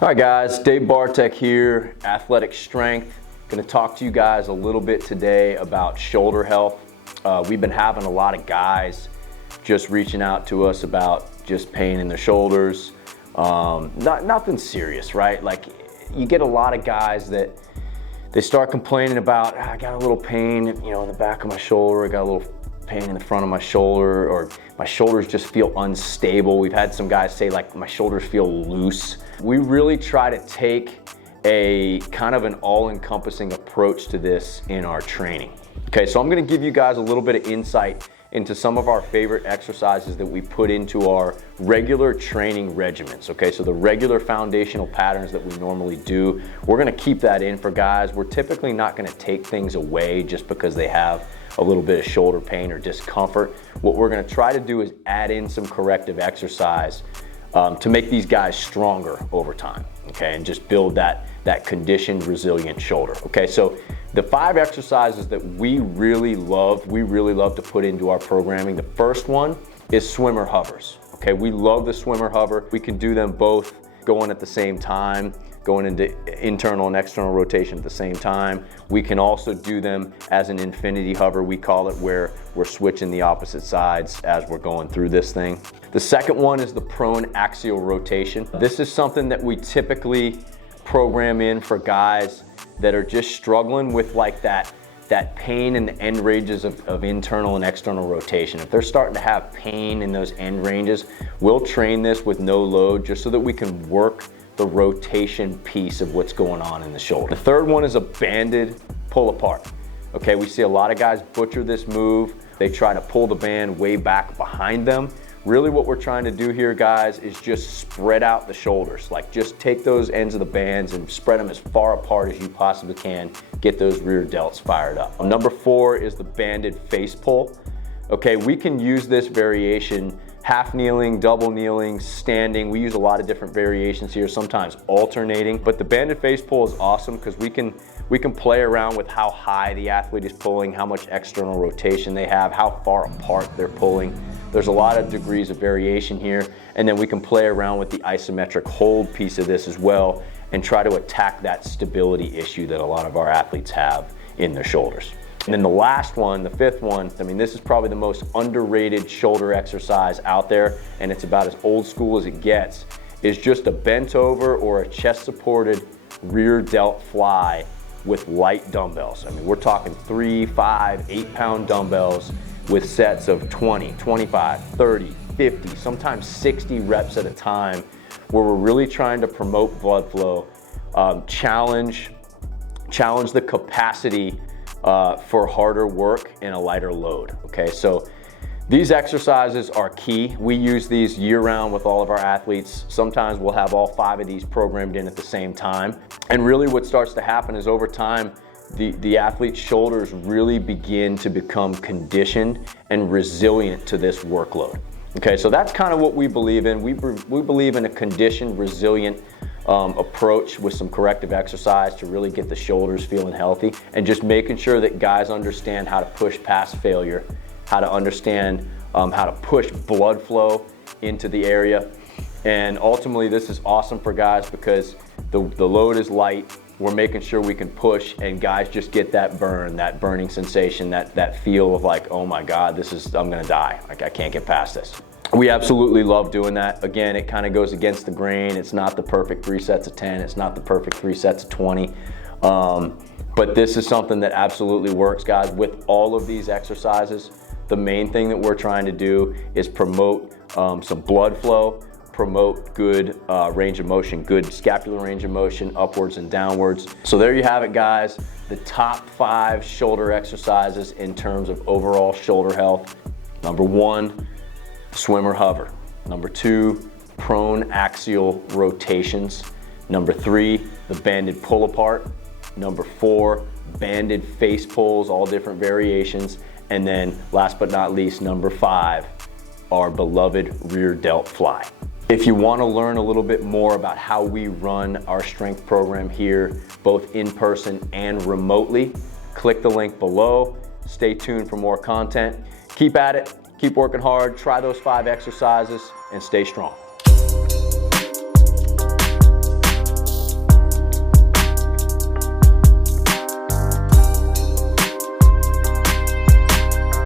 Hi guys, Dave Bartek here, Athletic Strength. Going to talk to you guys a little bit today about shoulder health. We've been having a lot of guys just reaching out to us about just pain in their shoulders. Nothing serious, right? Like you get a lot of guys that they start complaining about, I got a little pain, in the back of my shoulder, I got a little pain in the front of my shoulder, or my shoulders just feel unstable. We've had some guys say like my shoulders feel loose. We really try to take a kind of an all-encompassing approach to this in our training. Okay, so I'm gonna give you guys a little bit of insight into some of our favorite exercises that we put into our regular training regimens. Okay, so the regular foundational patterns that we normally do, we're gonna keep that in for guys. We're typically not gonna take things away just because they have a little bit of shoulder pain or discomfort. What we're gonna try to do is add in some corrective exercise to make these guys stronger over time, okay, and just build that conditioned, resilient shoulder. Okay, so the 5 exercises that we really love to put into our programming. The first one is swimmer hovers. Okay, we love the swimmer hover. We can do them both going at the same time, going into internal and external rotation at the same time. We can also do them as an infinity hover, we call it, where we're switching the opposite sides as we're going through this thing. The second one is the prone axial rotation. This is something that we typically program in for guys that are just struggling with like that pain in the end ranges of internal and external rotation. If they're starting to have pain in those end ranges, we'll train this with no load just so that we can work the rotation piece of what's going on in the shoulder. The third one is a banded pull apart. Okay, we see a lot of guys butcher this move. They try to pull the band way back behind them. Really what we're trying to do here, guys, is just spread out the shoulders. Like just take those ends of the bands and spread them as far apart as you possibly can. Get those rear delts fired up. Number 4 is the banded face pull. Okay, we can use this variation half kneeling, double kneeling, standing. We use a lot of different variations here, sometimes alternating. But the banded face pull is awesome because we can play around with how high the athlete is pulling, how much external rotation they have, how far apart they're pulling. There's a lot of degrees of variation here. And then we can play around with the isometric hold piece of this as well and try to attack that stability issue that a lot of our athletes have in their shoulders. And then the last one, the 5th one, I mean, this is probably the most underrated shoulder exercise out there, and it's about as old school as it gets, is just a bent over or a chest supported rear delt fly with light dumbbells. I mean, we're talking 3, 5, 8 pound dumbbells with sets of 20, 25, 30, 50, sometimes 60 reps at a time, where we're really trying to promote blood flow, challenge the capacity for harder work and a lighter load. Okay, so these exercises are key. We use these year-round with all of our athletes. Sometimes we'll have all 5 of these programmed in at the same time. And really what starts to happen is over time, the athlete's shoulders really begin to become conditioned and resilient to this workload. Okay, so that's kind of what we believe in. We believe in a conditioned, resilient approach with some corrective exercise to really get the shoulders feeling healthy, and just making sure that guys understand how to push past failure, how to understand how to push blood flow into the area. And ultimately this is awesome for guys because the load is light. We're making sure we can push, and guys just get that burning sensation, that feel of like, oh my God, I'm gonna die. Like I can't get past this. We absolutely love doing that. Again, it kind of goes against the grain. It's not the perfect 3 sets of 10. It's not the perfect 3 sets of 20. But this is something that absolutely works, guys. With all of these exercises, the main thing that we're trying to do is promote some blood flow, promote good range of motion, good scapular range of motion, upwards and downwards. So there you have it, guys. The top 5 shoulder exercises in terms of overall shoulder health. Number 1, swimmer hover. Number 2, prone axial rotations. Number 3, the banded pull apart. Number 4, banded face pulls, all different variations. And then last but not least, number 5, our beloved rear delt fly. If you want to learn a little bit more about how we run our strength program here, both in person and remotely, click the link below. Stay tuned for more content. Keep at it. Keep working hard, try those 5 exercises, and stay strong.